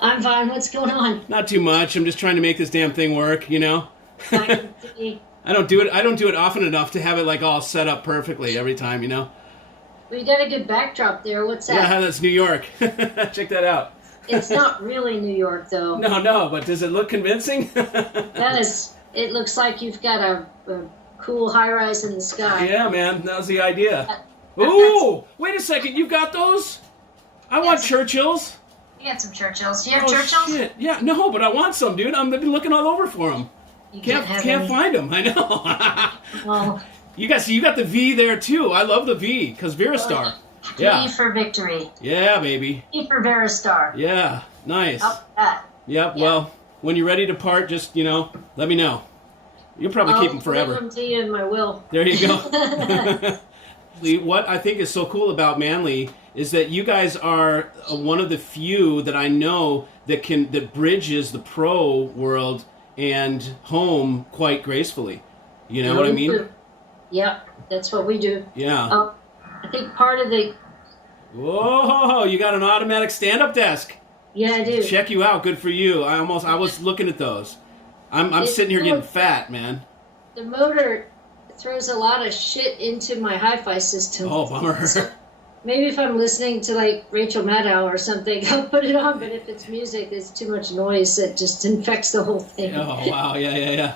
I'm fine. What's going on? Not too much. I'm just trying to make this damn thing work, you know? I can see. I don't do it often enough to have it like all set up perfectly every time, you know? Well, you got a good backdrop there. What's that? Yeah, that's New York. Check that out. It's not really New York, though. No, but does it look convincing? That is. It looks like you've got a cool high rise in the sky. Yeah, man, that was the idea. I've Ooh, wait a second, you've got those? I want Yes. Churchills. You got some Churchills. Do you have Oh Churchills? shit, yeah, no, but I want some, dude. I've been looking all over for them. You Can't find them. I know. Well, You got the V there too. I love the V because Veristar. Yeah. V for victory. Yeah, baby. V for Veristar. Yeah, nice. Up that. Yep. Yeah. Well, when you're ready to part, just let me know. You'll probably keep them I'll forever. give them to you in my will. There you go. What I think is so cool about Manley is that you guys are one of the few that I know that bridges the pro world and home quite gracefully. You know what I mean? Yep, that's what we do. Yeah. I think part of the Whoa! You got an automatic stand-up desk. yeah, I do. Check you out. Good for you. I was looking at those. I'm sitting here getting fat, man. The motor throws a lot of shit into my hi-fi system. Oh, bummer. So maybe if I'm listening to like Rachel Maddow or something, I'll put it on. But if it's music, there's too much noise that just infects the whole thing. Oh wow! Yeah. It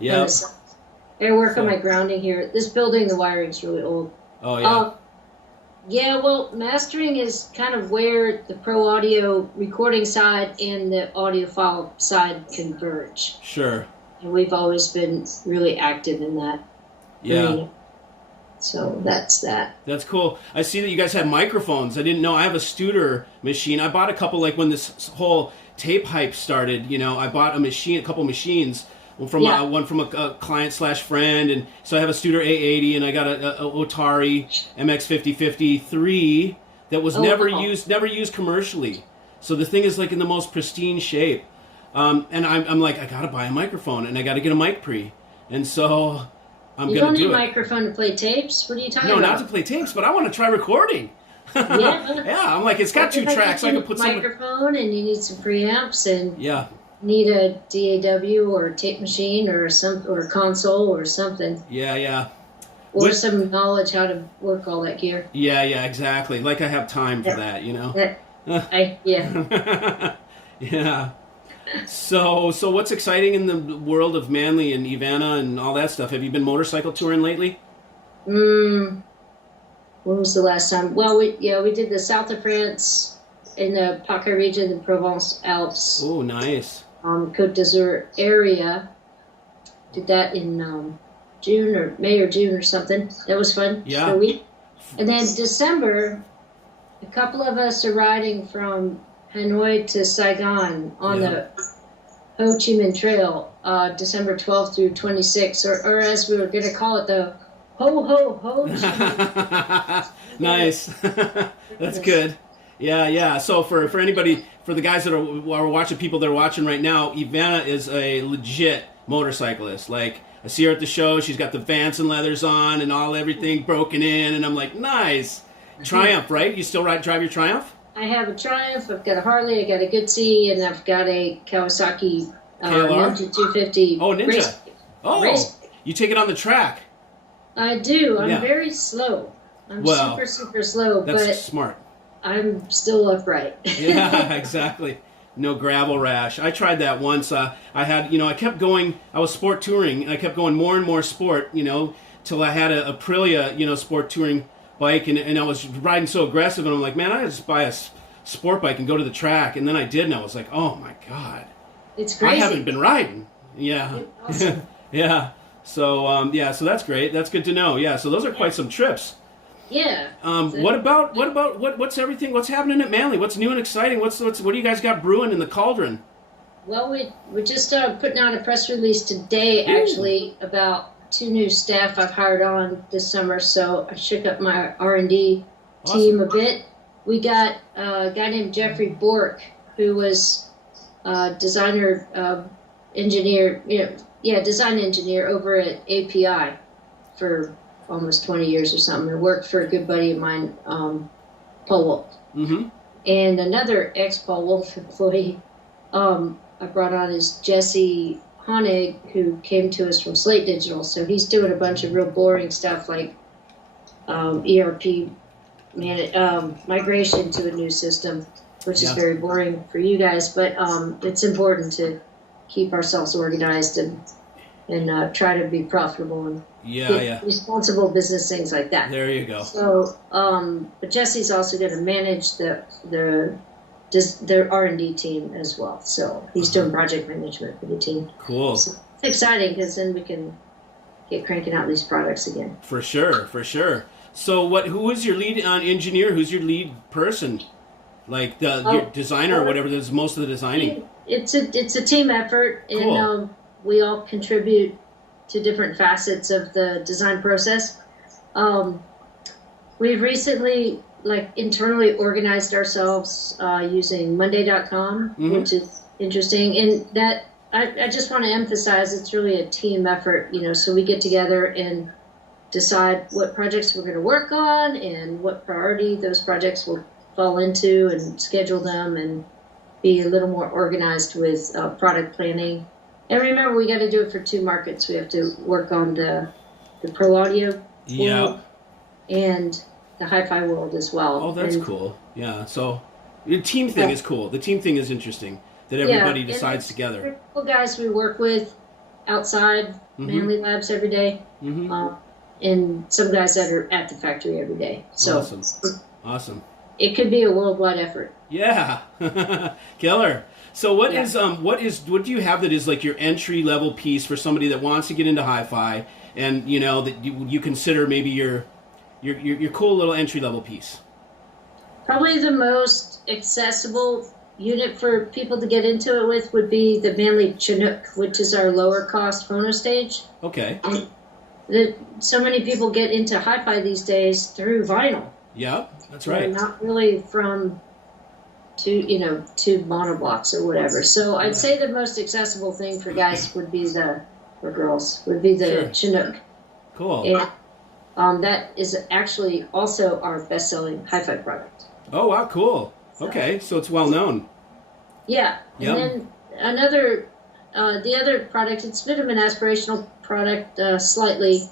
Yep. kinda sucks. I work on my grounding here. This building, the wiring's really old. Oh yeah. Yeah, well, mastering is kind of where the pro audio recording side and the audiophile side converge. Sure. And we've always been really active in that Yeah. arena. So that's that. That's cool. I see that you guys have microphones. I didn't know. I have a Studer machine. I bought a couple like when this whole tape hype started. I bought a couple machines. One from a client/friend, and so I have a Studer A80, and I got a Otari MX5053 that was never used commercially. So the thing is like in the most pristine shape. And I'm like, I gotta buy a microphone, and I gotta get a mic pre, and so I'm You gonna don't do need a it. microphone to play tapes? What are you talking No, about? not to play tapes, but I want to try recording. Yeah. Yeah, I'm like, it's got two tracks. I could put some. microphone, and you need some preamps, and Yeah, need a DAW or a tape machine or a console or something, yeah. or some knowledge how to work all that gear. Yeah, exactly. Like I have time for that, Yeah. Yeah. So what's exciting in the world of Manley and EveAnna and all that stuff? Have you been motorcycle touring lately? When was the last time? Well, we did the south of France in the Pacay region, the Provence Alps, Oh, nice. Côte d'Azur area. Did that in May or June or something. That was fun. Yeah. For a week. And then December, a couple of us are riding from Hanoi to Saigon on the Ho Chi Minh Trail, December 12th through 26th, or as we were going to call it, the Ho Chi Minh. Nice. That's good. Yeah. So for anybody, for the guys that are watching, people that are watching right now, EveAnna is a legit motorcyclist. Like, I see her at the show. She's got the Vans and leathers on and everything broken in, and I'm like, nice. Triumph, right? You still drive your Triumph? I have a Triumph, I've got a Harley, I got a Goodsey, and I've got a Kawasaki KLR? Ninja 250. Oh, Ninja. Race. Oh, you take it on the track. I do. I'm Yeah. very slow. I'm Well, super slow, That's but smart. I'm still upright. Yeah, exactly. No gravel rash. I tried that once. I kept going. I was sport touring, and I kept going more and more sport, till I had a Aprilia, sport touring bike, and I was riding so aggressive, and I'm like, man, I just buy a sport bike and go to the track, and then I did, and I was like, oh my god, It's crazy. I haven't been riding. Yeah, Awesome. yeah. So so that's great. That's good to know. Yeah, so those are quite some trips. Yeah. What's everything? What's happening at Manley? What's new and exciting? What do you guys got brewing in the cauldron? Well, we're just putting out a press release today, actually, about 2 new staff I've hired on this summer. So I shook up my R&D team a bit. We got a guy named Jeffrey Bork, who was design engineer over at API for almost 20 years or something. I worked for a good buddy of mine, Paul Wolf. Mm-hmm. And another ex-Paul Wolf employee I brought on is Jesse Honig, who came to us from Slate Digital. So he's doing a bunch of real boring stuff like ERP migration to a new system, which is very boring for you guys. But it's important to keep ourselves organized and try to be profitable and responsible business, things like that. There you go. So, but Jesse's also going to manage their R&D team as well. So he's doing project management for the team. Cool. So it's exciting because then we can get cranking out these products again. For sure, for sure. So who is your lead engineer? Who's your lead person? Like your designer or whatever does most of the designing? It's a team effort, and cool. We all contribute to different facets of the design process. We've recently internally organized ourselves using Monday.com, which is interesting. And that I just want to emphasize it's really a team effort, so we get together and decide what projects we're going to work on and what priority those projects will fall into and schedule them and be a little more organized with product planning. And remember, we got to do it for 2 markets. We have to work on the pro audio world and the HiFi world as well. Oh, that's cool. Yeah. So the team thing is cool. The team thing is interesting that everybody decides together. Cool guys we work with outside Manley Labs every day, and some guys that are at the factory every day. So awesome. It could be a worldwide effort. Yeah. Killer. So what do you have that is like your entry level piece for somebody that wants to get into HiFi and that you consider maybe your cool little entry level piece? Probably the most accessible unit for people to get into it with would be the Manley Chinook, which is our lower cost phono stage. Okay. So many people get into HiFi these days through vinyl. Yeah, that's right. Not really from two monoblocks or whatever. So I'd say the most accessible thing for guys would be girls would be the Chinook. Cool. And that is actually also our best-selling HiFi product. Oh wow, cool. Okay, so it's well known. Yeah. And then the other product, it's a bit of an aspirational product, slightly,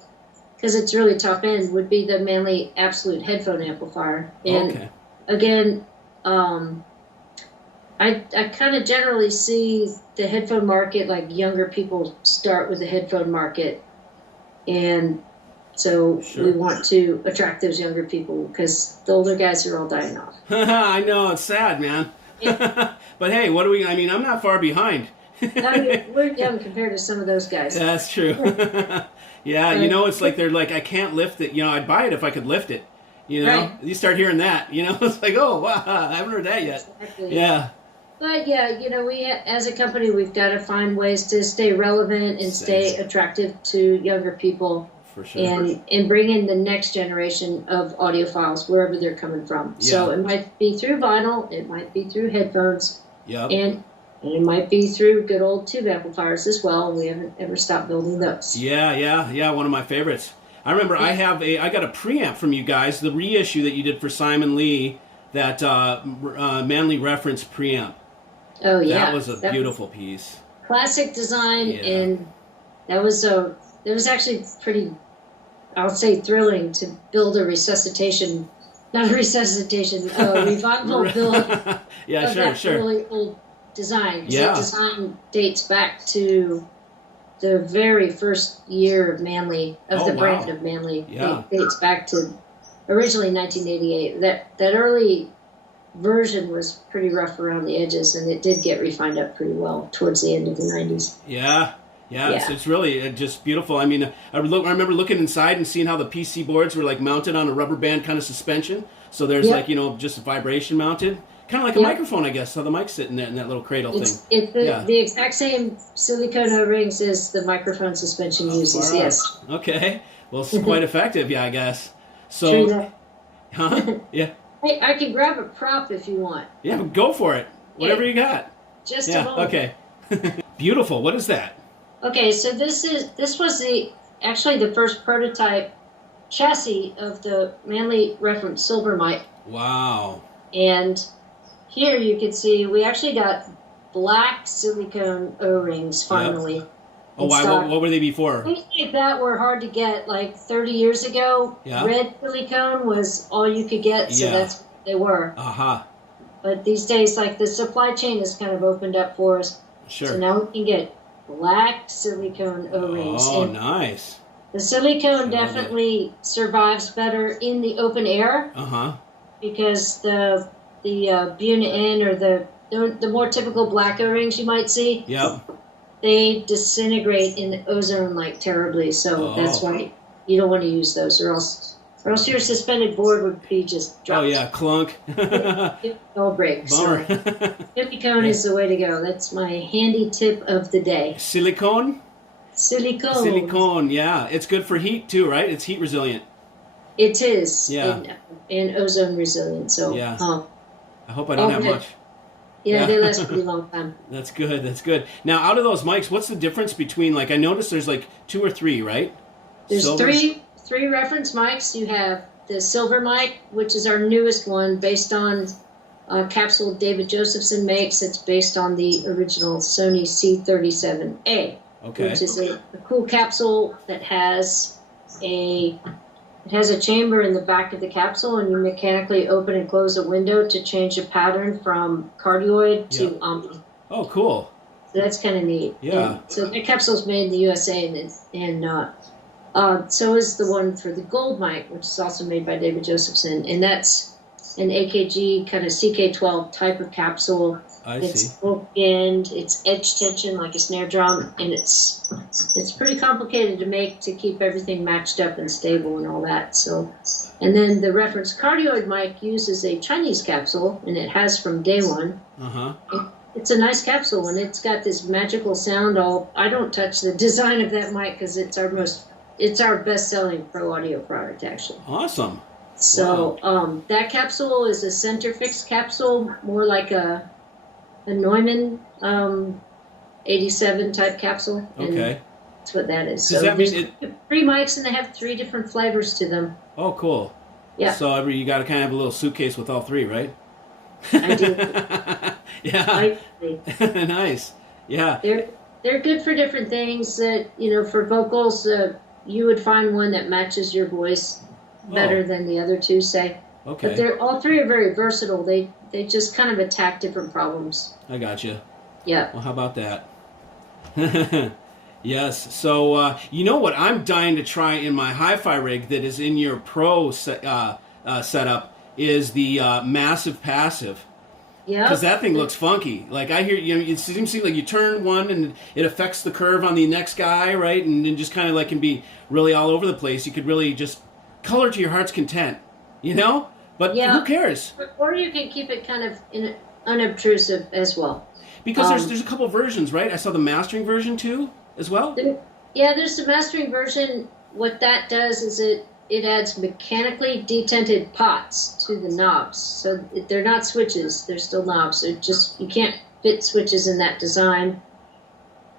because it's really top end, would be the Manley Absolute headphone amplifier. And again, I kind of generally see the headphone market, like younger people start with the headphone market, and so we want to attract those younger people because the older guys are all dying off. I know, it's sad, man. Yeah. But hey, I'm not far behind. We're young compared to some of those guys. That's true. Yeah, it's like they're like, I can't lift it. I'd buy it if I could lift it. Right. You start hearing that, it's like, oh, wow, I haven't heard that yet. Exactly. Yeah. But yeah, we as a company, we've got to find ways to stay relevant and stay attractive to younger people. For sure. And bring in the next generation of audiophiles wherever they're coming from. Yeah. So it might be through vinyl, it might be through headphones, and it might be through good old tube amplifiers as well. We haven't ever stopped building those. Yeah, one of my favorites. I remember I got a preamp from you guys, the reissue that you did for Simon Lee, that Manley reference preamp. Oh yeah, that was a beautiful piece. Classic design, and that was actually pretty, I'll say, thrilling to build a revival build of that really old design. That design dates back to the very first year of Manley, the brand of Manley. It dates back to originally 1988. That early version was pretty rough around the edges, and it did get refined up pretty well towards the end of the 90s. Yeah, it's really just beautiful. I mean, I remember looking inside and seeing how the PC boards were like mounted on a rubber band kind of suspension. So there's just vibration mounted, kind of like a microphone, I guess. How the mic's sitting there in that little cradle thing. It's the exact same silicone O-rings as the microphone suspension uses. Wow. Yes. Okay. Well, it's quite effective, I guess. So, yeah. Hey, I can grab a prop if you want. Yeah, go for it. Whatever you got. Just a moment. Okay. Beautiful. What is that? Okay, so this was actually the first prototype chassis of the Manley reference silver mic. Wow. And here you can see we actually got black silicone O-rings finally. Yep. Oh, why? What were they before? Things like that were hard to get like 30 years ago. Yeah. Red silicone was all you could get, so that's what they were. Uh-huh. But these days, like the supply chain has kind of opened up for us. Sure. So now we can get black silicone O-rings. Oh, and nice. the silicone definitely survives better in the open air. Uh-huh. Because the bune-in or the more typical black O-rings you might see. Yep. They disintegrate in the ozone like terribly, so that's why you don't want to use those, or else your suspended board would be just dropped. Oh yeah, clunk. It all break. Bummer. So silicone is the way to go. That's my handy tip of the day. Silicone? Silicone. Silicone, yeah. It's good for heat too, right? It's heat resilient. It is. Yeah. And ozone resilient. So yeah. I hope I don't have much. Yeah, they last a pretty long time. That's good. That's good. Now, out of those mics, what's the difference between, like, I noticed there's like 2 or 3, right? There's three reference mics. You have the silver mic, which is our newest one, based on a capsule David Josephson makes. It's based on the original Sony C37A, which is a cool capsule that has a chamber in the back of the capsule, and you mechanically open and close a window to change the pattern from cardioid to omni. Oh, cool. So that's kind of neat. Yeah. And so the capsule's made in the USA, and so is the one for the gold mic, which is also made by David Josephson, and that's an AKG kind of CK12 type of capsule. It's bookend, it's edge tension like a snare drum, and it's pretty complicated to make to keep everything matched up and stable and all that. So, and then the reference cardioid mic uses a Chinese capsule, and it has from day one. It's a nice capsule, and it's got this magical sound. I don't touch the design of that mic because it's our best-selling pro audio product, actually. Awesome. So that capsule is a center fixed capsule, more like a Neumann 87 type capsule. And that's what that is. Does that mean 3 mics, and they have 3 different flavors to them. Oh, cool. Yeah. So you got to kind of have a little suitcase with all 3, right? I do. Yeah. Nice. Yeah. They're good for different things. That for vocals, you would find one that matches your voice better than the other 2, say. Okay. But all 3 are very versatile. They just kind of attack different problems. I got you. Yeah. Well, how about that? Yes. So you know what I'm dying to try in my hi-fi rig that is in your pro setup is the massive passive. Yeah. Because that thing looks funky. Like I hear, it seems like you turn one and it affects the curve on the next guy, right? And just kind of like can be really all over the place. You could really just color to your heart's content, But who cares? Or you can keep it kind of unobtrusive as well. Because there's a couple versions, right? I saw the mastering version too, as well. There's the mastering version. What that does is it adds mechanically detented pots to the knobs. So they're not switches; they're still knobs. You can't fit switches in that design,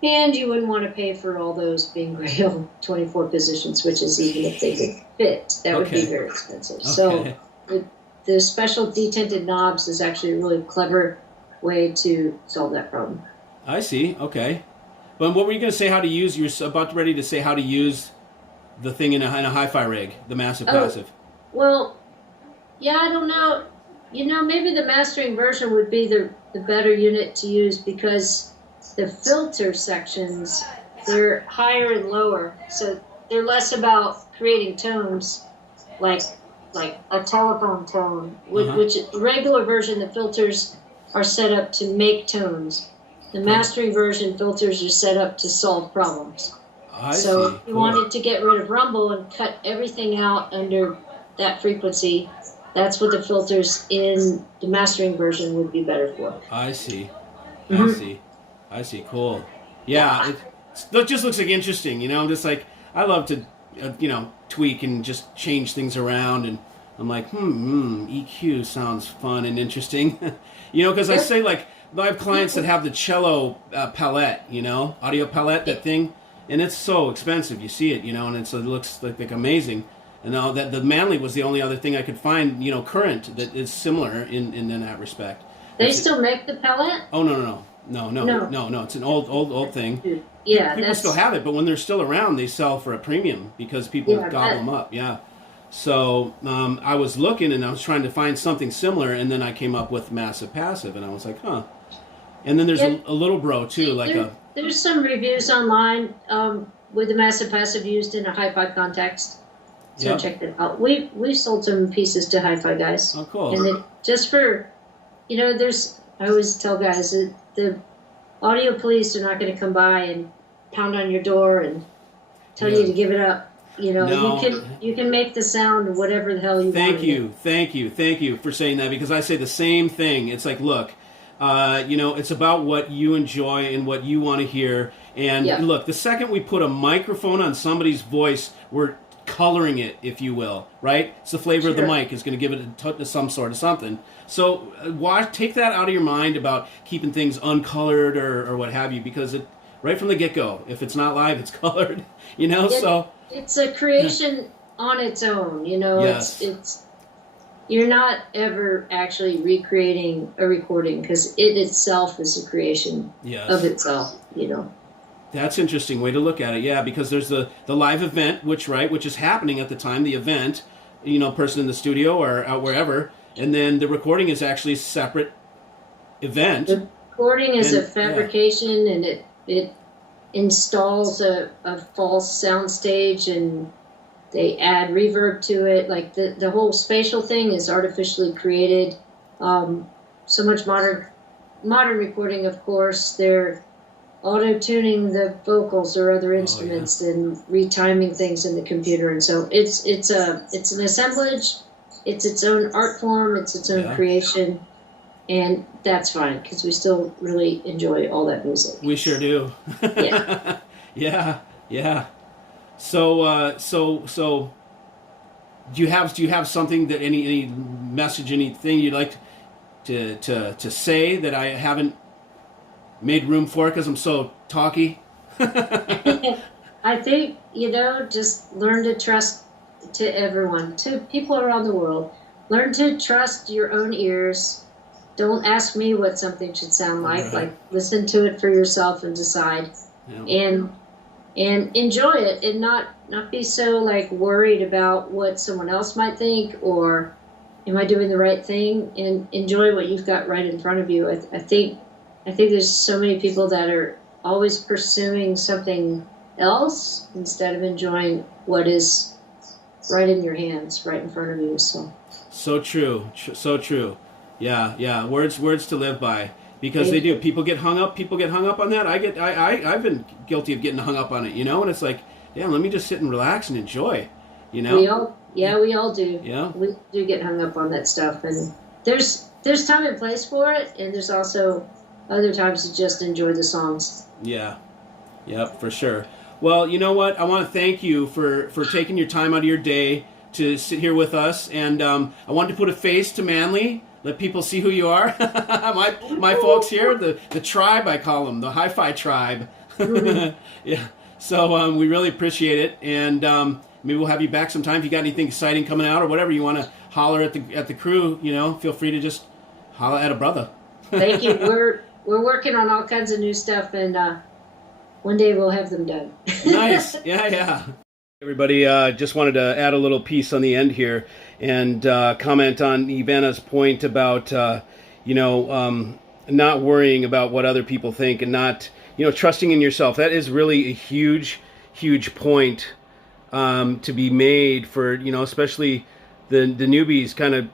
and you wouldn't want to pay for all those being Grail 24 position switches, even if they could fit. That would be very expensive. So the special detented knobs is actually a really clever way to solve that problem. I see. Okay. But what were you going to say how to use? You're about ready to say how to use the thing in a hi-fi rig, the massive passive. Well, yeah, I don't know. Maybe the mastering version would be the better unit to use because the filter sections, they're higher and lower. So they're less about creating tones like a telephone tone, which regular version, the filters are set up to make tones. The mastering version filters are set up to solve problems. So if you wanted to get rid of rumble and cut everything out under that frequency, that's what the filters in the mastering version would be better for. I see. I see. Cool. Yeah, it just looks like interesting. I'm just like, I love to, tweak and just change things around. And I'm like, EQ sounds fun and interesting. Because I say, like, I have clients that have the cello palette, audio palette, that thing. And it's so expensive. You see it, and it looks like amazing. And that the Manley was the only other thing I could find, current that is similar in that respect. They still make the pellet? Oh, no. It's an old thing. Yeah, People still have it, but when they're still around, they sell for a premium because people gobble them up. Yeah. So I was looking and I was trying to find something similar, and then I came up with Massive Passive, and I was like, huh. And then there's a little bro too, There's some reviews online with the Massive Passive used in a HiFi context. So check that out. We've sold some pieces to HiFi guys. Oh, cool. And just for, I always tell guys that the audio police are not going to come by and pound on your door and tell you to give it up. No. You can make the sound whatever the hell you want. Thank you for saying that, because I say the same thing. It's like, look, it's about what you enjoy and what you want to hear. And look, the second we put a microphone on somebody's voice, we're coloring it, if you will, right? It's the flavor of the mic is going to give it some sort of something. So take that out of your mind about keeping things uncolored or what have you, because right from the get-go, if it's not live, it's colored, so... It's a creation on its own, Yes. It's you're not ever actually recreating a recording, because it itself is a creation of itself, That's an interesting way to look at it, because there's the live event, which is happening at the time, the event, person in the studio or out wherever, and then the recording is actually a separate event. The recording is a fabrication, and it installs a false sound stage, and they add reverb to it. Like the whole spatial thing is artificially created. So much modern recording, of course, they're auto-tuning the vocals or other instruments and retiming things in the computer, and so it's an assemblage. It's its own art form. It's its own creation. And that's fine, because we still really enjoy all that music. We sure do. Yeah. So do you have something that any message, anything you'd like to say that I haven't made room for because I'm so talky? I think, just learn to trust to everyone, to people around the world. Learn to trust your own ears. Don't ask me what something should sound like. Right. Like, listen to it for yourself and decide. Yeah. And enjoy it, and not be so worried about what someone else might think, or am I doing the right thing? And enjoy what you've got right in front of you. I think there's so many people that are always pursuing something else instead of enjoying what is right in your hands, right in front of you. So true. So true. Yeah. Words to live by, because they do. People get hung up on that. I've been guilty of getting hung up on it, and it's like, damn, let me just sit and relax and enjoy, We all do. Yeah. We do get hung up on that stuff, and there's time and place for it, and there's also other times to just enjoy the songs. Yeah. Yep, for sure. Well, you know what? I want to thank you for taking your time out of your day to sit here with us, and I wanted to put a face to Manley. Let people see who you are. my folks here, the tribe, I call them, the HiFi tribe. Yeah. So we really appreciate it, and maybe we'll have you back sometime if you got anything exciting coming out or whatever you want to holler at the crew. Feel free to just holler at a brother. Thank you. We're working on all kinds of new stuff, and one day we'll have them done. Nice. Yeah. Everybody, just wanted to add a little piece on the end here and comment on EveAnna's point about, not worrying about what other people think and not, trusting in yourself. That is really a huge, huge point to be made for, especially the newbies kind of,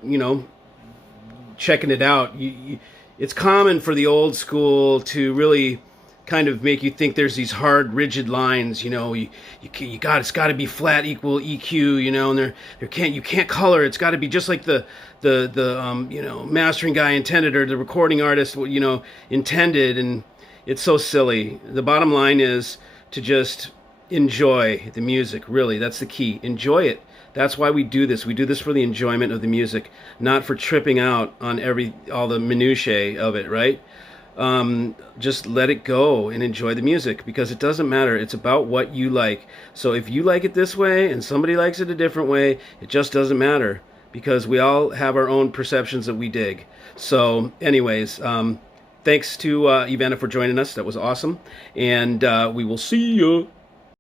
checking it out. It's common for the old school to really kind of make you think there's these hard, rigid lines, it's got to be flat, equal EQ, and you can't color. It's got to be just like the mastering guy intended, or the recording artist, intended, and it's so silly. The bottom line is to just enjoy the music. Really, that's the key. Enjoy it. That's why we do this. We do this for the enjoyment of the music, not for tripping out on all the minutiae of it, right? Just let it go and enjoy the music, because it doesn't matter. It's about what you like. So if you like it this way and somebody likes it a different way, it just doesn't matter. because we all have our own perceptions that we dig. So anyways, thanks to EveAnna for joining us. That was awesome. And we will see you.